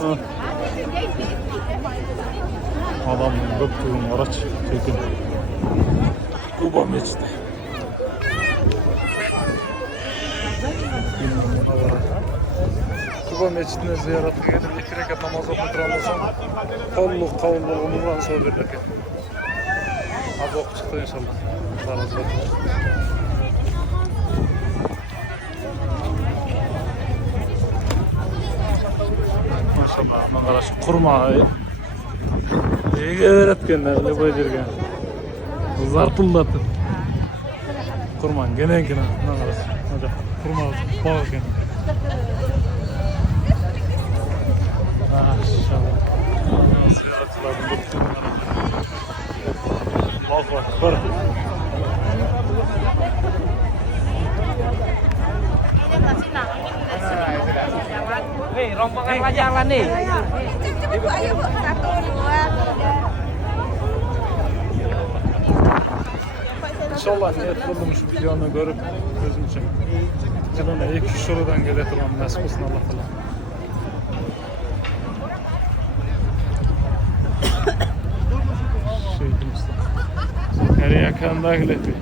Adam göktürün araç çekin. Kuba Mescidi. Kuba Mescidi'ne ziyaretine gelip 2 rekat namaz okuturamazsam kolluk kavulluğundan sonra bir rekat. Az ok çıktı inşallah. Allah razı olsun. Maşallah, manzara şu kurma. İyi öğretkenler, ne koyacaklar? Zartıldatın. Kurman, gene. Manzarası. Hocam, kurma, bağır gene. Maşallah. Ziyaretçilerin doktorları. Allahu Ekber. Nih, rombongan wajah lah nih. Bu, ayo bu, 1, 2. İnşallah niyet kıldım şu videonu görüp gözüm için. Yılına 2 şuradan gelirim nasip olsun Allah Allah. Şehit Mustafa. Her yakanda gidelim.